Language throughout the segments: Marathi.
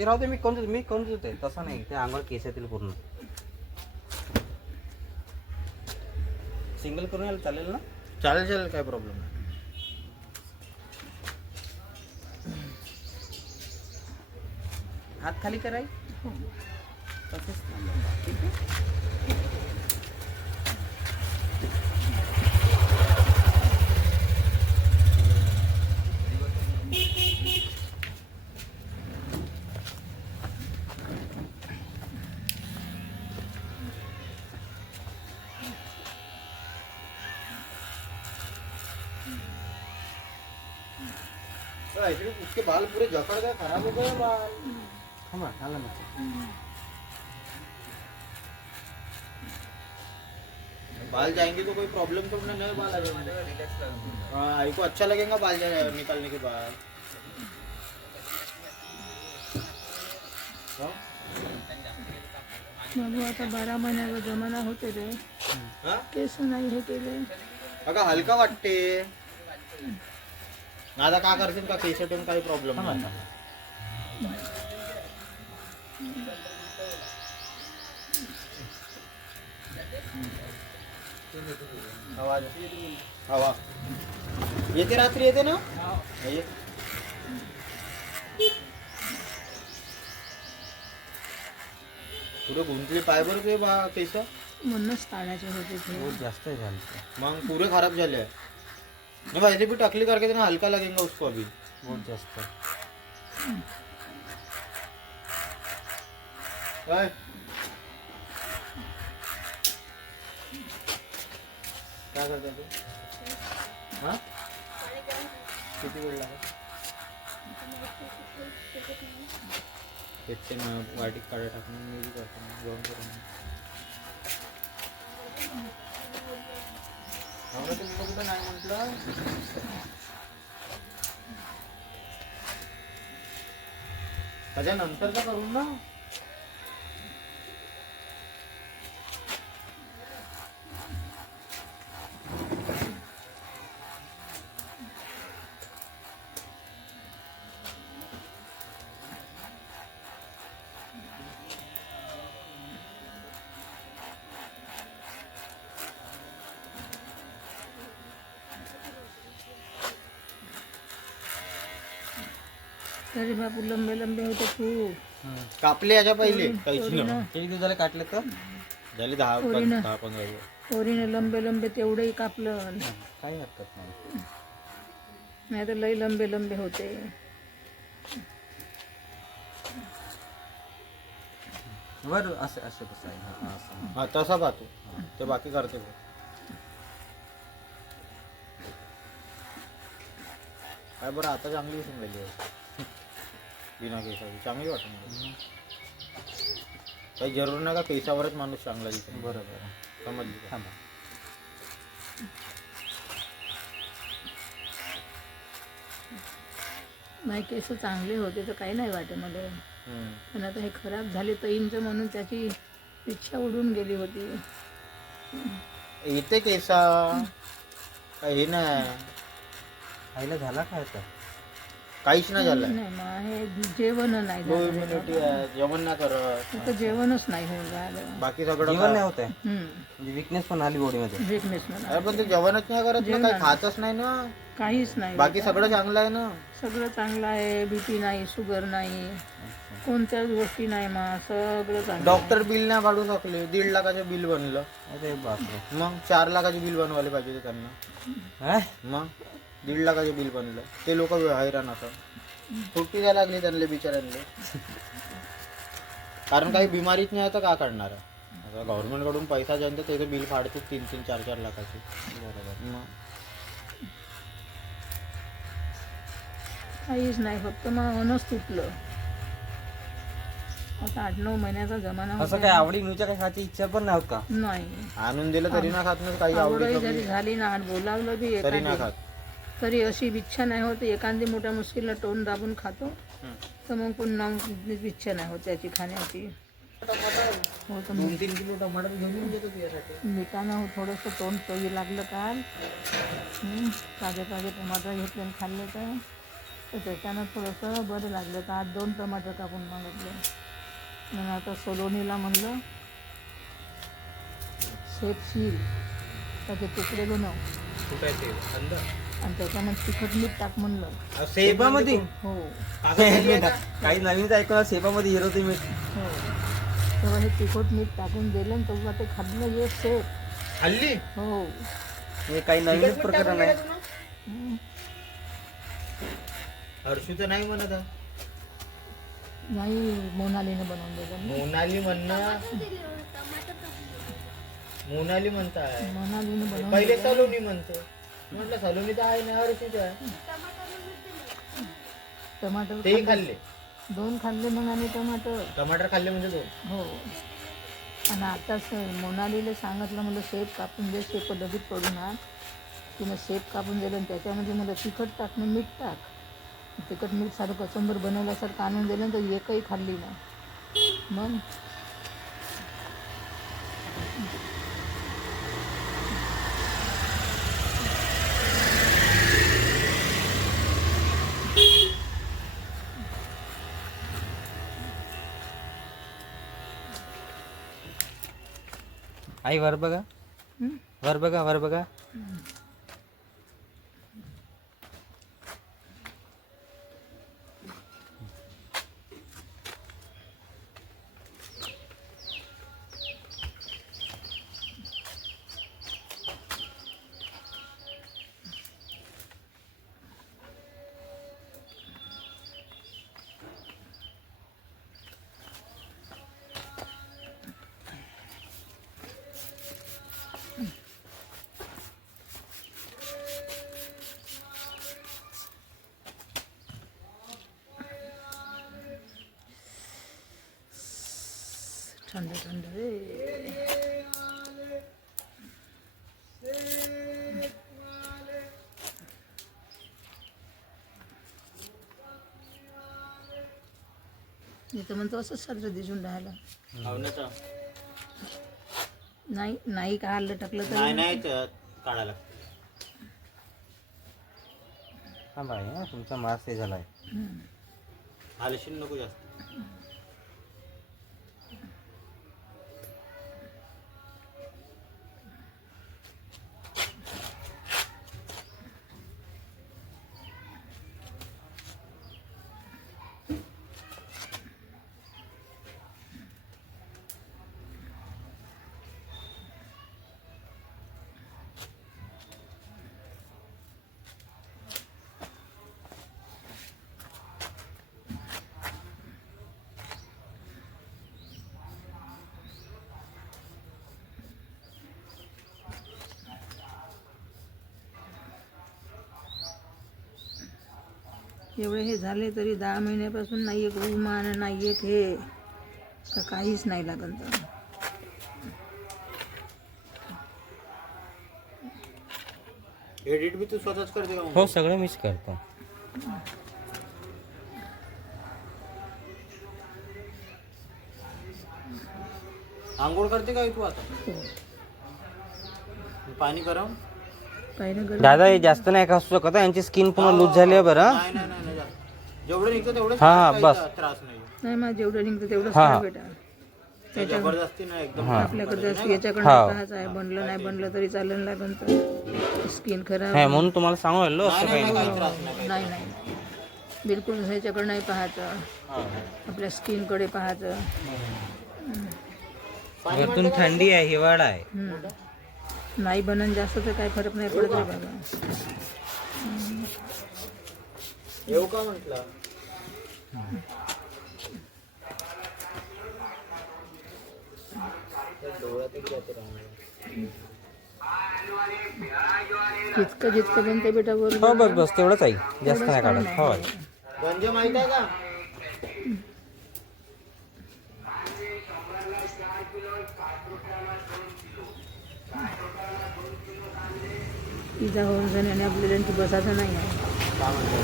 ते राहू दे, मी करून देते, तसं नाही, ते अंगावर केस येतील पूर्ण. सिंगल करून यायला चालेल ना? चालेल चालेल, काय प्रॉब्लेम नाही. हात खाली कराय तसंच ठीक आहे. उसके बाल पूरे जकड़ गए, खराब हो गए बाल. थांबा, आलं ना. बाल जाएंगे तो कोई प्रॉब्लम तो नहीं, बाल आ जाएंगे. हाँ, आई को अच्छा लगेगा बाल निकालने के बाद. बाबू आता 12 महिन्याचा जमाना होते रे, हा? केस नाही हे केले. अगं हलका वाटते. आता का करतील का, केस ठेवून काही प्रॉब्लेम थांबा, नाही. थांबा. हवा येते, रात्री येते ना. ये. पुरे गुंतले पाय बरं ते केस, म्हणूनच काढायचे होते ते. बहुत जास्त झालं. मग पूरे खराब झाले. नहीं वैसे भी टकली करके देना, हल्का लगेगा उसको अभी. बहुत जास्त. काय काय करता तू? हा, किती वेळ लागेल? पेटते ना, वाटीत काढा टाकून मी बी करतो, जेवण करून. तुम्ही कुठं नाही म्हटलं. त्याच्यानंतर का करून ना. तरी बापू लंबे लंबे होते खूप. कापले याच्या पहिले काहीच ना. किती दिवस झाले काटले तर? झाले 10-15 दिवस. पोरीने लंबे लंबे तेवढंही कापलं, काही हरकत नाही. नाही तर लई लंबे लंबे होते. बरं, असं असं कसं आहे. हा, असं. हा तसा पाहतो ते, बाकी करते बघ. काय बरं, आता चांगली दिसून राहिली आहे बिना केसाची, चांगली वाटत मला. काही जरूर नाही का केसावरच माणूस चांगला दिसून. बरोबर. समजली का? थांबा. नाही केस चांगले होते तर काही नाही वाटे मला, पण आता हे खराब झाले तईंचं म्हणून त्याची इच्छा उडून गेली होती. येते केसा, काही नाही. आईला झाला काय आता? काहीच नाही झालं. नाही मग हे जेवण नाही लो झालं, इम्युनिटी आहे, जेवण नाही करत, आता जेवणच नाही होऊन राहिलं. बाकी सगळं जीवन नाही होत आहे, हम्म, म्हणजे विकनेस पण आली बॉडीमध्ये. weakness म्हणा. अरे पण ते जेवणच नाही करत ना, काही खातच नाही ना. काहीच नाही. बाकी सगळं चांगलं आहे ना. सगळं चांगलं आहे, बीपी नाही, शुगर नाही, कोणत्याच गोष्टी नाही, मग सगळं चांगलं. डॉक्टर बिल नाही काढू शकले, 1.5 लाखाचं बिल बनलं. अरे बापरे. मग 4 लाखाचे बिल बनवायला पाहिजे होते त्यांना. काय? मग 1.5 लाखाचे बिल बनलं. ते लोक हैराण असं सुट्टी द्यायला लागली त्यांना बिचाऱ्यांना. कारण काही बिमारीच नाही आहे तर का काढणार आहे. आता गव्हर्नमेंटकडून पैसा ज्यांचं त्याचं बिल फाडतो 3-3, 4-4 लाखाचे. बरोबर. मग काहीच नाही, फक्त मग मनच तुटलं. आता 8-9 महिन्याचा जमाना असं होता. काय आवडी नुच्या काही खायची इच्छा पण नाही होत का? नाही, आणून दिलं तरी ना खात नाही, काही आवडही आवडी जरी झाली ना, बोलावलं बी तरी ना एखादी, खात. तरी अशी इच्छा नाही होत. एखादी मोठ्या मुश्किलला तोंड दाबून खातो, तर मग पुन्हा इच्छा नाही होत त्याची खाण्याची. हो तर 2-3 किलो टमाटर घेऊन येऊन देतो तुझ्यासाठी. मिठानं थोडंसं तोंड चवी लागलं काल. ताजे ताजे टमाटर घेतले आणि खाल्ले तर तर त्याच्यानं थोडंसं बरं लागलं. तर आज 2 टमाटर कापून मागितले. मग आता सलोनीला म्हणलं शेप शील त्याचे तुकडे बनव कुठायचे अंदर आणि त्याच्यामध्ये तिखट मीठ टाक म्हणलं. सेपामध्ये हो काही नवीनच ऐकलं सेपामध्ये हिरो तुम्ही हो. तेव्हा हे तिखट मीठ टाकून दिलं आणि तेव्हा ते खाल्लं हे शेप. हल्ली हो हे काही नवीनच प्रकरण आहे. हं. हर्षू तर नाही म्हणत आहे. नाही मोनालीने बनवून दिलं. मोनाली म्हणणं मोनाली म्हणताय मोनालीने बनवून पहिले दिलं. सलोनी म्हणतो. म्हटलं सलोनी तर आहे ना हर्षूच आहे. टमाटर तेही खाल्ले 2 खाल्ले मग आणि टमाटर. टमाटर खाल्ले म्हणजे 2. हो आणि आताच मोनालीला सांगितलं मला शेप कापून दे. शेप लगेच पडून आण. तिनं शेप कापून दिलं आणि त्याच्यामध्ये मला तिखट टाक आणि मीठ टाक. तिखट मीठ सारं कचंबर बनवल्यासारखं आणून दिलं तर एकही खाल्ली नाही. मग आई वर बघा हं? वर बघा वर बघा. थंड थंड रे. इथं म्हणतो असंच सारखं दिसून राहिलं. नाही नाही काढलं टाकलं तर नाही नाही काढायला लागतं. थांबा हा तुमचा मास हे झालाय. आलशीन नको जास्त. एवढे हे झाले तरी 10 महिन्यापासून नाही एक रुमान नाही एक हे का काहीच नाही लागत. तर एडिट बी तू स्वतःच करते का? हो सगळं मीच करतो. आंघोळ करते का तू आता? पाणी गरम? पाहिलं गरम दादा हे जास्त नाही खासू शकत हा. यांची स्किन पूर्ण लूज झाली आहे बरं. नाही नाही नाही नाही जास्त. जेवढं निघतं तेवढं हा, हा, बस. त्रास नाही. नाही मग जेवढं निघतं तेवढं हा. खा बेटा. ते जबरदस्ती नाही एकदम. आपल्याकडे जास्त याच्याकडनं हा. पाहायचं आहे. बनलं नाही बनलं तरी चालेल लागून तर स्किन खराब. हा म्हणून तुम्हाला सांगू राहिलो असं काही नाही, नाही. काही त्रास नाही. नाही नाही बिलकुल ह्याच्याकडे नाही पाहायचं. आपल्या स्किनकडे पाहायचं. वरतून थंडी आहे हिवाळा आहे. नाही बनन जास्त तर काही फरक नाही पडत रे बाबा. येऊ का म्हटलं? जितकं जितकं बनते बेटा वर हो बस बस तेवढंच आहे जास्त नाही काढत. हो गंज माहित आहे का? इजा होऊन जाणे आणि आपल्याला आणखी बसायचं नाही आहे. काय म्हणतो?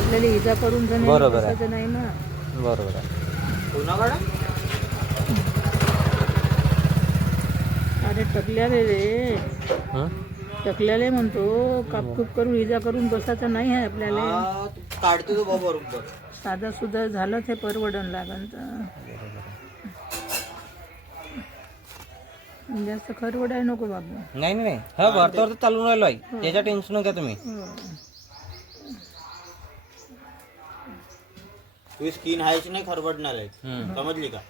आपल्याला इजा करून जाणे बरोबर आहे. बसायचं नाही ना. बरोबर आहे. पुन्हा काढा? अरे टकल्या रे रे हं? टकल्याला म्हणतो कापकूप करून इजा करून बसायचं नाही आहे आपल्याला. हा, तू काढते तो बाबा बरोबर. साधा सुद्धा झालं ते परवडन लागन तर जास्त खरवडाय नको बाबू. नाही नाही हा वरतर तर चालून राहिलो आहे त्याच्या टेन्शन घ्या तुम्ही. तुझी स्किन हायची नाही खरबडणार आहे, समजली का?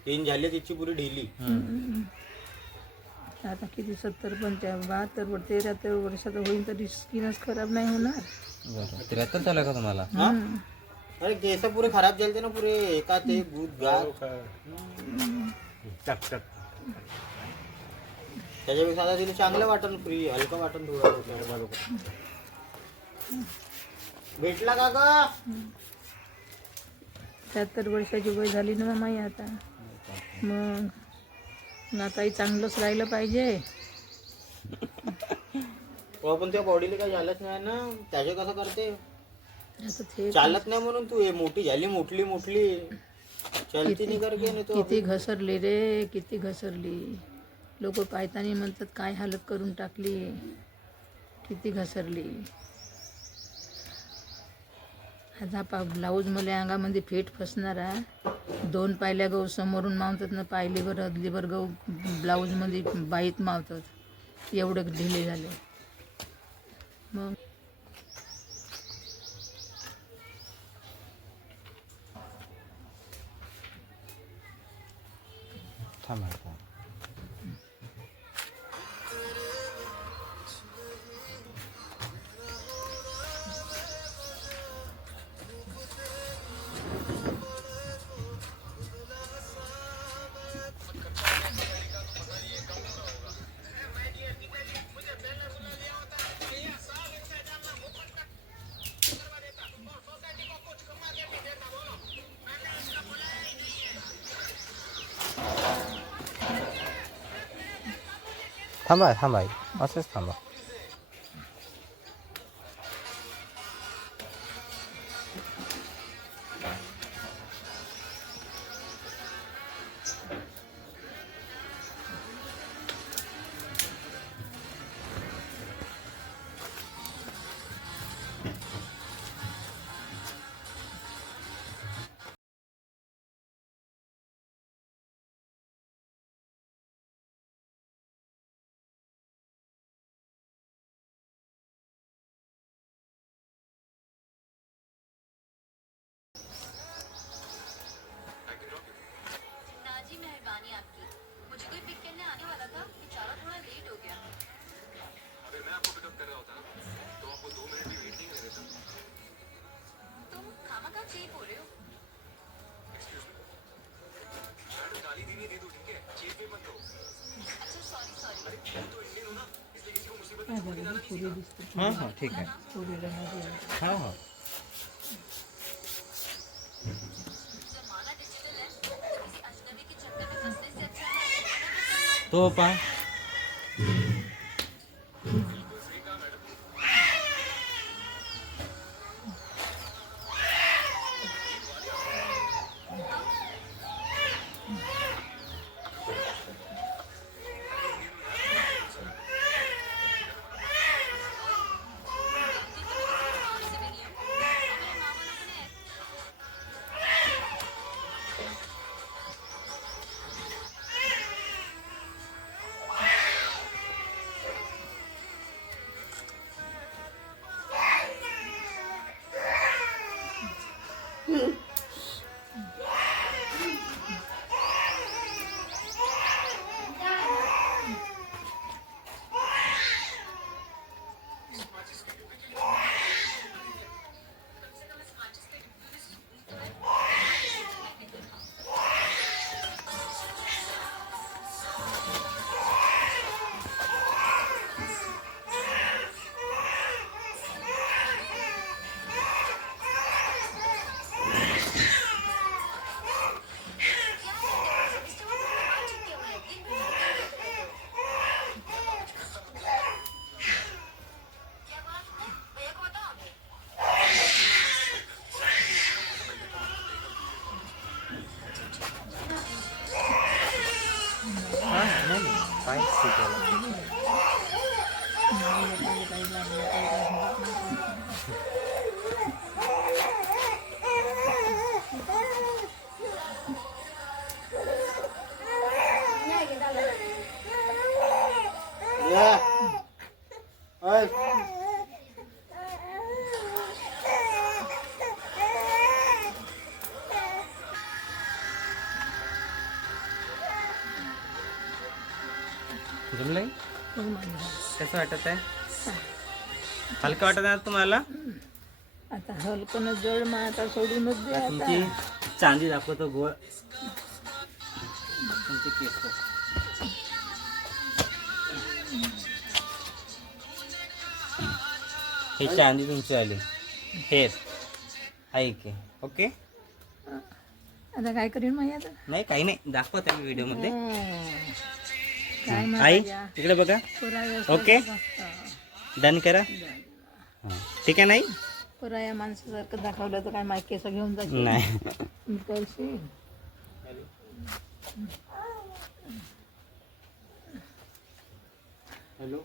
स्किन झाली तिची पुरी ढिली. आता किती 70 72 73 वर्षाचा होईल तरी स्किनच खराब नाही होणार. बरं 73 चालू आहे का तुम्हाला? हा? अरे केस पुरे खराब झालते ना पुरे, एका ते भूत गार. त्याच्यापेक्षा आता तिला चांगलं वाटन, फ्री हलकं वाटन थोडं. भेटला का ग? 73 वर्षाची वय झाली ना माई आता. मग आताही चांगलंच राहिलं पाहिजे. पण त्या बॉडीला काही झालंच नाही ना, त्याचे कसं करते? आता ते चालत नाही म्हणून तू हे मोठी झाली, मोठली चलती नाही करके नाही तू. किती घसरली रे, किती घसरली. लोक पायतानी म्हणतात काय हालत करून टाकली, किती घसरली. आता ब्लाऊज मला अंगामध्ये फेट फसणारा 2 पायल्या गहू समोरून मावतात ना, पायलीवर अदलीवर गहू ब्लाऊजमध्ये बाईत मावतात, एवढं ढिले झाले. मग थांबा. थांबा असंच थांबा. हां हां ठीक आहे. हां हां तो पा नाही नाही ठीक आहे. जमलंय मग माझं. कसं वाटत आहे हलकं वाटत आहे तुम्हाला आता हलकं जड मग आता सोडूनच दे आता. तुमची चांदी दाखवतो गोळ तुमचे केस ही चांदी तुमची आली हेच ऐक ओके आता काय करीन मग आता? नाही काही नाही दाखवत आहे मी व्हिडिओ मध्ये काय आई म्हणा इकडे बघा ओके डन करा हां ठीक आहे नाही या माणसासारखं दाखवलं तर काय माहिती केस घेऊन जायचं नाही मी करशील. हॅलो